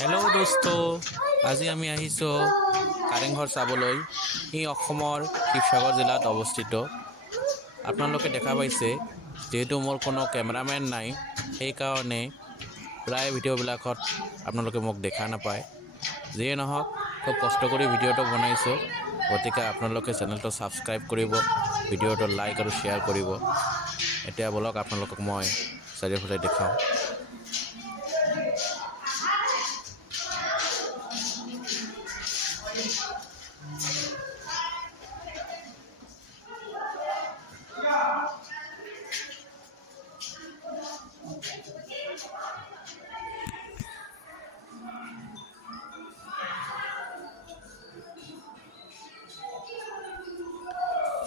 Hello' দোস্ত, আজি আমি আহিছোঁ কাৰেংঘৰ চাবলৈ। ই অসমৰ শিৱসাগৰ জিলাত অৱস্থিত। আপোনালোকে দেখা পাইছে, যিহেতু মোৰ কোনো কেমেৰামেন নাই, সেইকাৰণে প্ৰায় ভিডিঅ'বিলাকত আপোনালোকে মোক দেখা নাপায়। যিয়ে নহওক, খুব কষ্ট কৰি ভিডিঅ'টো বনাইছোঁ, গতিকে আপোনালোকে চেনেলটো ছাবস্ক্ৰাইব কৰিব, ভিডিঅ'টো লাইক আৰু শ্বেয়াৰ কৰিব। এতিয়া বলক আপোনালোকক মই চাৰিওফালে দেখাওঁ।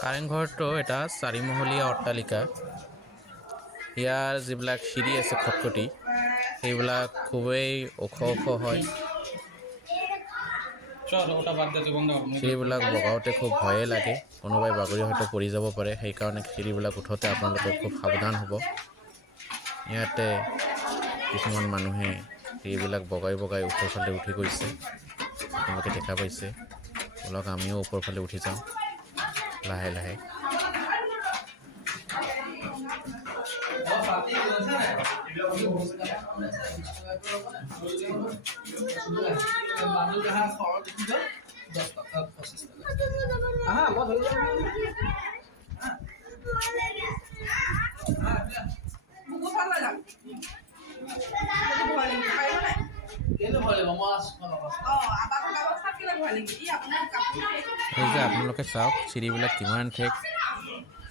কাৰেংঘৰটো এটা চাৰিমহলীয়া অট্টালিকা। ইয়াৰ যিবিলাক চিৰি আছে খটখটি, সেইবিলাক খুবেই ওখ হয়। চিৰিবিলাক বগাওঁতে খুব ভয়ে লাগে, কোনোবাই বাগৰি হয়তো পৰি যাব পাৰে। সেইকাৰণে চিৰিবিলাক উঠোঁতে আপোনালোকে খুব সাৱধান হ'ব। ইয়াতে কিছুমান মানুহে চিৰিবিলাক বগাই ওপৰ ফালে উঠি গৈছে, আপোনালোকে দেখা পাইছে। বলক আমিও ওপৰ ফালে উঠি যাওঁ লাহে লাহে। এই যে আপোনালোকে চাওক, চিৰিবিলাক কিমান ঠেক।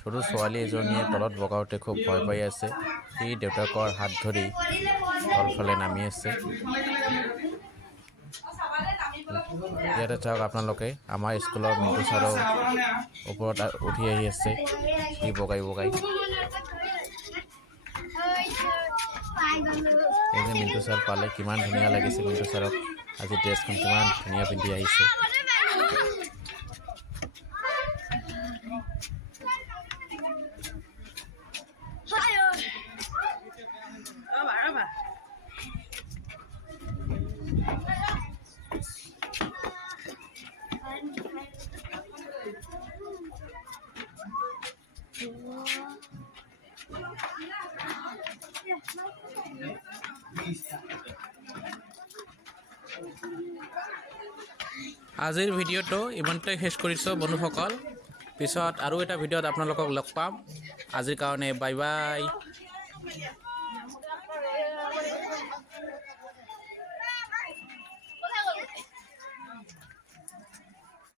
সৰু ছোৱালী এজনীয়ে তলত বগাওঁতে খুব ভয় পাই আছে। সি দেউতাকৰ হাত ধৰি তলফালে নামি আছে। ইয়াতে চাওক আপোনালোকে, আমাৰ স্কুলৰ মিণ্টু ছাৰো ওপৰত উঠি আহি আছে, সি বগাই। এই যে মিণ্টু ছাৰ পালে, কিমান ধুনীয়া লাগিছে মিণ্টু ছাৰক। আজি ড্ৰেছখন কিমান ধুনীয়া পিন্ধি আহিছে। আজিৰ ভিডিঅ'টো ইমানতে শেষ কৰিছোঁ বন্ধুসকল। পিছত আৰু এটা ভিডিঅ'ত আপোনালোকক লগ পাম। আজিৰ কাৰণে বাই বাই।